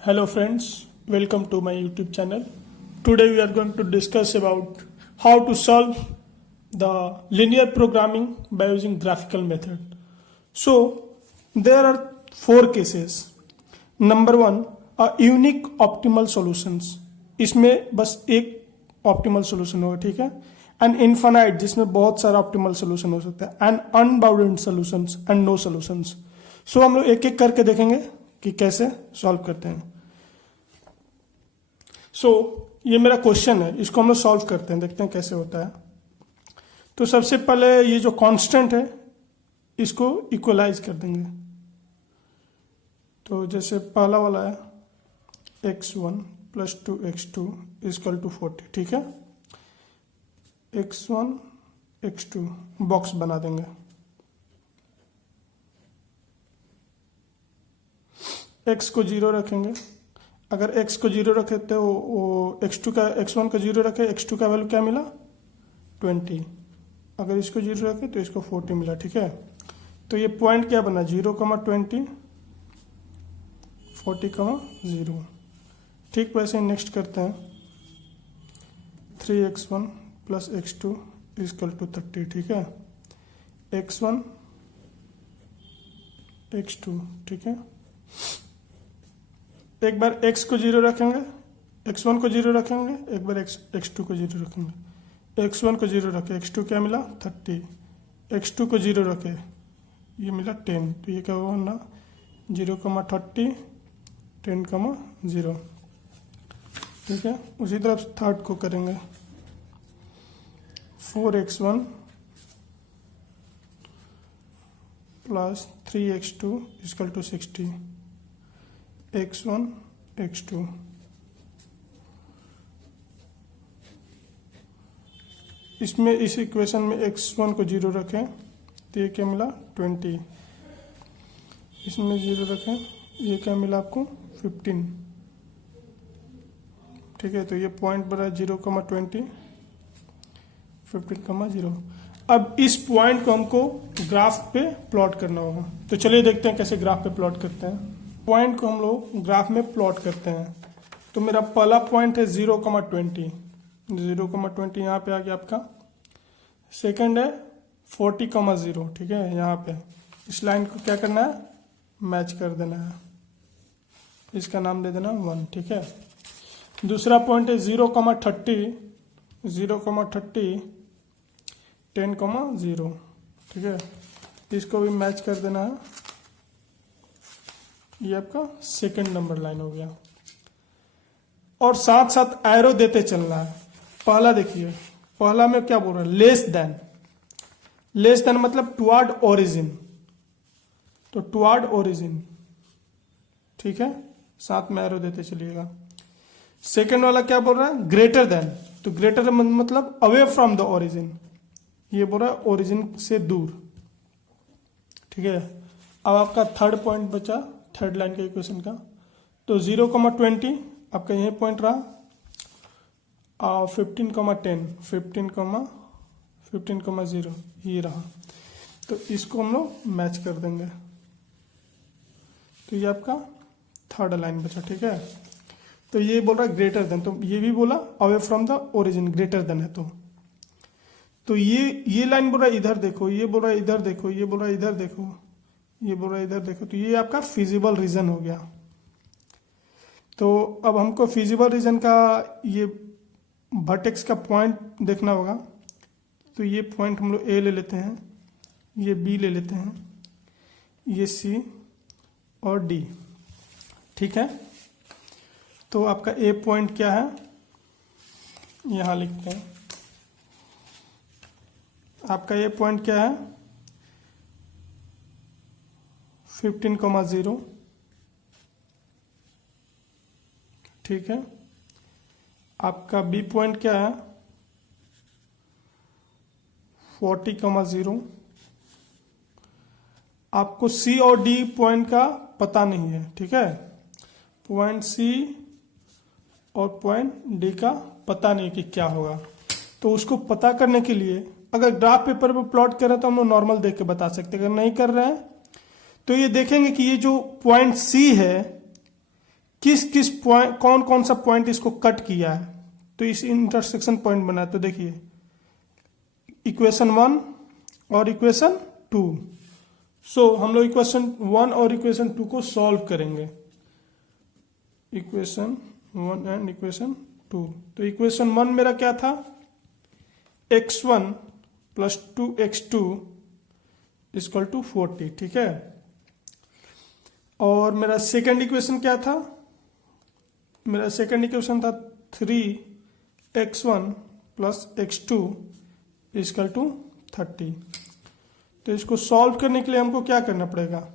Hello friends, welcome to my YouTube channel. Today we are going to discuss about how to solve the linear programming by using graphical method. So there are four cases. Number one, a unique optimal solutions. इसमें बस एक optimal solution होगा, ठीक है. And infinite, जिसमें बहुत सारा optimal solution हो सकता है. And unbounded solutions and no solutions. So हम लोग एक एक करके देखेंगे कि कैसे सॉल्व करते हैं. सो ये मेरा क्वेश्चन है, इसको हम लोग सॉल्व करते हैं, देखते हैं कैसे होता है. तो सबसे पहले ये जो कांस्टेंट है इसको इक्वलाइज कर देंगे. तो जैसे पहला वाला है x1 + 2x2 = 40, ठीक है. x1 x2 बॉक्स बना देंगे. x को 0 रखेंगे. अगर x को 0 रखे तो वो x1 का 0 रखे, x2 का वैल्यू क्या मिला 20. अगर इसको 0 रखे तो इसको 40 मिला, ठीक है. तो ये पॉइंट क्या बना 0,20 40,0. ठीक वैसे नेक्स्ट करते हैं 3x1 + x2 = 30, ठीक है. x1 x2, ठीक है. एक बार x को 0 रखेंगे, x1 को 0 रखेंगे, एक बार x2 को 0 रखेंगे. x1 को 0 रखे, x2 क्या मिला 30, x2 को 0 रखे, ये मिला 10. तो ये क्या होगा ना 0,30 10,0, ठीक है. उसी तरफ थर्ड को करेंगे 4x1 + 3x2 = 60, x1 x2. इसमें इस इक्वेशन में x1 को 0 रखें तो ये क्या मिला 20, इसमें 0 रखें, ये क्या मिला आपको 15, ठीक है. तो ये पॉइंट बना 0,20 15,0. अब इस पॉइंट को हमको ग्राफ पे प्लॉट करना होगा. तो चलिए देखते हैं कैसे ग्राफ पे प्लॉट करते हैं. पॉइंट को हम लोग ग्राफ में प्लॉट करते हैं. तो मेरा पहला पॉइंट है 0,20 यहाँ पे आ गया आपका. सेकंड है 40,0, ठीक है. यहाँ पे इस लाइन को क्या करना है मैच कर देना है, इसका नाम दे देना 1, ठीक है. दूसरा पॉइंट है 0,30 10,0, ठीक है. इसको भी मैच कर देना है. ये आपका सेकंड नंबर लाइन हो गया. और साथ साथ एरो देते चलना है. पहला देखिए, पहला में क्या बोल रहा है लेस देन मतलब टुवर्ड ओरिजिन. तो टुवर्ड ओरिजिन, ठीक है, साथ में एरो देते चलिएगा. सेकंड वाला क्या बोल रहा है ग्रेटर देन. तो ग्रेटर मतलब अवे फ्रॉम द ओरिजिन, ये बोल रहा है ओरिजिन से दूर, ठीक है. अब आपका थर्ड पॉइंट बचा, थर्ड लाइन का इक्वेशन का. तो 0,20 आपका यही पॉइंट रहा. 15,10 15,0 ये रहा. तो इसको हम लोग मैच कर देंगे. तो ये आपका थर्ड लाइन बचा, ठीक है. तो ये बोल रहा है ग्रेटर देन, तो ये भी बोला away from the origin greater than है. तो ये लाइन बोल रहा है इधर देखो, ये बोल रहा है इधर देखो, ये बोल रहा है इधर देखो, ये बोल रहा है इधर देखो. तो ये आपका फिजिबल रीजन हो गया. तो अब हमको फिजिबल रीजन का ये वर्टेक्स का पॉइंट देखना होगा. तो ये पॉइंट हम लोग ए ले लेते हैं, ये बी ले लेते हैं, ये सी और डी, ठीक है. तो आपका ए पॉइंट क्या है यहां लिखते हैं. आपका ये पॉइंट क्या है 15,0, ठीक है. आपका बी पॉइंट क्या है 40,0. आपको सी और डी पॉइंट का पता नहीं है, ठीक है. पॉइंट सी और पॉइंट डी का पता नहीं कि क्या होगा. तो उसको पता करने के लिए अगर ग्राफ पेपर पे प्लॉट कर रहे हैं तो हम लोग नॉर्मल देख के बता सकते हैं. अगर नहीं कर रहे हैं तो ये देखेंगे कि ये जो पॉइंट सी है किस किस पॉइंट, कौन कौन सा पॉइंट इसको कट किया है, तो इस इंटरसेक्शन पॉइंट बना है। तो देखिए इक्वेशन 1 और इक्वेशन 2। सो हम लोग इक्वेशन 1 और इक्वेशन 2 को सॉल्व करेंगे, इक्वेशन 1 एंड इक्वेशन 2। तो इक्वेशन 1 मेरा क्या था, x1 plus 2x2 equal to 40, ठीक है। और मेरा सेकेंड इक्वेशन क्या था, मेरा सेकेंड इक्वेशन था 3x1 plus x2 equal to 30। तो इसको सॉल्व करने के लिए हमको क्या करना पड़ेगा,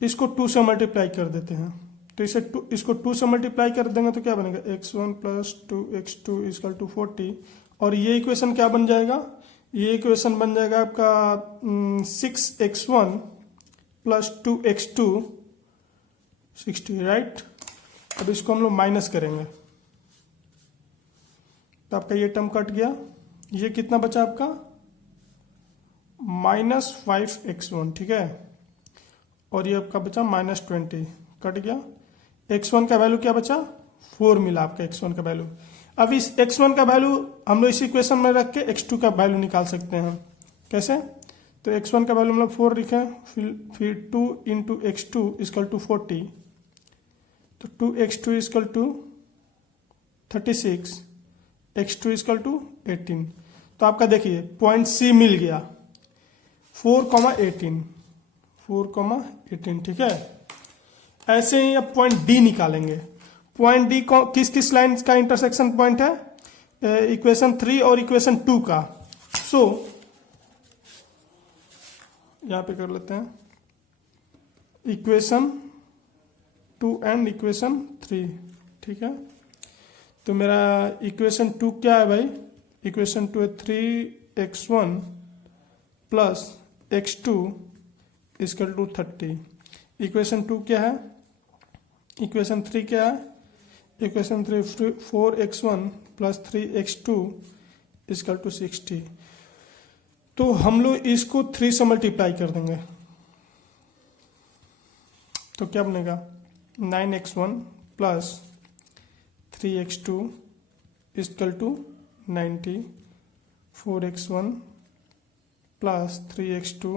इसको 2 से मल्टीप्लाई कर देते हैं। तो इसको 2 से मल्टीप्लाई कर देंगे तो क्या बनेगा, x1 plus 2x2 equal to 40। और ये इक्वेशन क्या बन जाएगा, ये इक्वेशन बन जाएगा आपका 6x1 प्लस 2x2 60, राइट। अब इसको हम लोग माइनस करेंगे तो आपका ये टर्म कट गया, ये कितना बचा आपका -5x1, ठीक है। और ये आपका बचा -20, कट गया। x1 का वैल्यू क्या बचा, 4 मिला आपका x1 का वैल्यू। अब इस x1 का वैल्यू हम लोग इस इक्वेशन में रख के x2 का वैल्यू निकाल सकते हैं। कैसे, तो x1 का वैल्यू हम लोग 4 लिखे, फिर 2 इंटू x2 इक्वल टू 40, तो 2x2 equal to 36, x2 equal to 18। तो आपका देखिए पॉइंट C मिल गया 4,18, 4,18, ठीक है। ऐसे ही अब पॉइंट D निकालेंगे। पॉइंट D किस किस लाइन का इंटरसेक्शन पॉइंट है, इक्वेशन 3 और इक्वेशन 2 का। सो यहां पे कर लेते हैं इक्वेशन 2 एंड इक्वेशन 3, ठीक है। तो मेरा इक्वेशन 2 क्या है भाई, इक्वेशन 2 है 3x1 plus x2 equal to 30। Equation 2 क्या है, इक्वेशन 3 क्या है, equation 3 4x1 plus 3x2 equal to 60। तो हम लोग इसको 3 से मल्टीप्लाई कर देंगे तो क्या बनेगा, 9x1 plus 3x2 equal to 90, 4x1 plus 3x2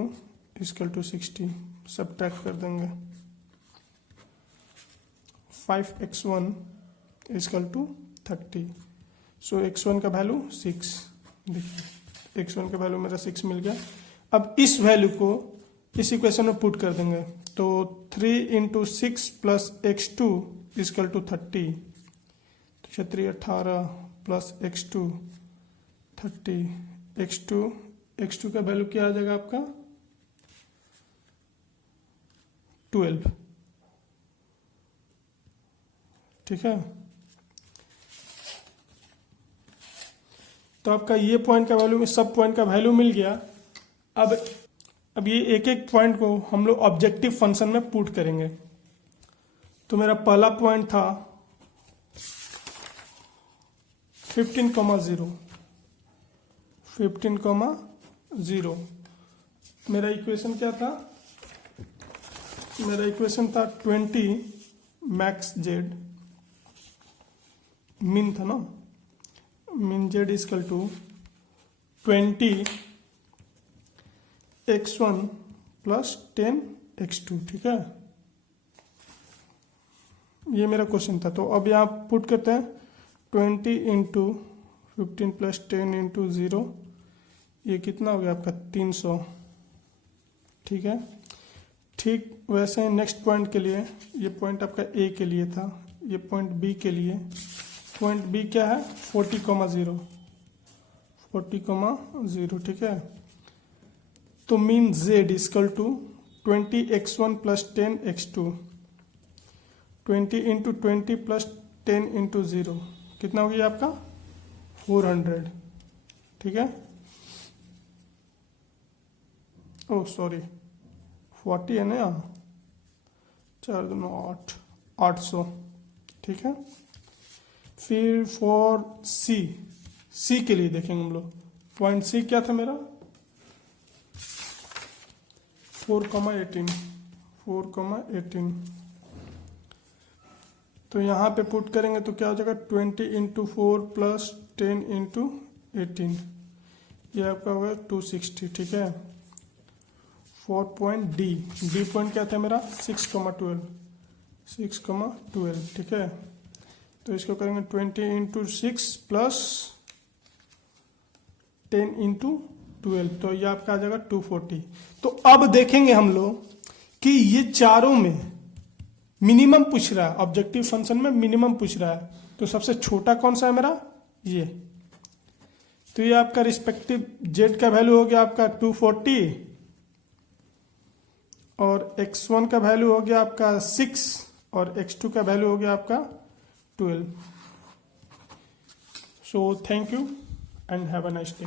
equal to 60, subtract कर देंगे। 5x1 equal to 30। So x1 का वैल्यू 6, देखिए x1 का वैल्यू मेरा 6 मिल गया। अब इस वैल्यू को इस इक्वेशन में पुट कर देंगे, तो 3 into 6 plus x2 equal to 30, तो 18 प्लस x2 30, x2 का वैल्यू क्या आ जाएगा आपका 12, ठीक है। तो आपका ये पॉइंट का वैल्यू में सब पॉइंट का वैल्यू मिल गया। अब ये एक एक पॉइंट को हम लोग ऑब्जेक्टिव फंक्शन में पुट करेंगे। तो मेरा पहला पॉइंट था 15,0, 15,0। मेरा इक्वेशन क्या था, मेरा इक्वेशन था 20 मैक्स जेड, मीन था ना, mean Z equal to 20 x1 plus 10 x2, ठीक है। ये मेरा क्वेश्चन था। तो अब यहाँ पुट करते हैं 20 इंटू 15 प्लस 10 इंटू 0, ये कितना हो गया आपका 300, ठीक है। ठीक वैसे नेक्स्ट पॉइंट के लिए, ये पॉइंट आपका A के लिए था, ये पॉइंट B के लिए, पॉइंट B क्या है 40,0, 40,0, ठीक है। तो mean Z equal to 20x1 plus 10x2, 20 into 20 plus 10 into 0, कितना हो गया आपका 400, ठीक है। ओह सॉरी 40 है ना, 4 2 8, 800, ठीक है। फिर फॉर सी के लिए देखेंगे हम लोग। पॉइंट C क्या था मेरा 4,18, तो यहाँ पे पुट करेंगे तो क्या हो जाएगा 20 × 4 प्लस 10 × 18, ये आपका होगा 260, ठीक है। 4 पॉइंट डी पॉइंट क्या था मेरा 6,12, ठीक है। तो इसको करेंगे 20 × 6 प्लस 10 × 12, तो ये आपका आ जाएगा 240। तो अब देखेंगे हम लोग कि ये चारों में मिनिमम पूछ रहा है, ऑब्जेक्टिव फंक्शन में मिनिमम पूछ रहा है, तो सबसे छोटा कौन सा है मेरा, ये। तो ये आपका रिस्पेक्टिव जेड का वैल्यू हो गया आपका 240 और x1 का वैल्यू हो गया आपका 6 और x2 का वैल्यू हो गया आपका 12। So thank you and have a nice day.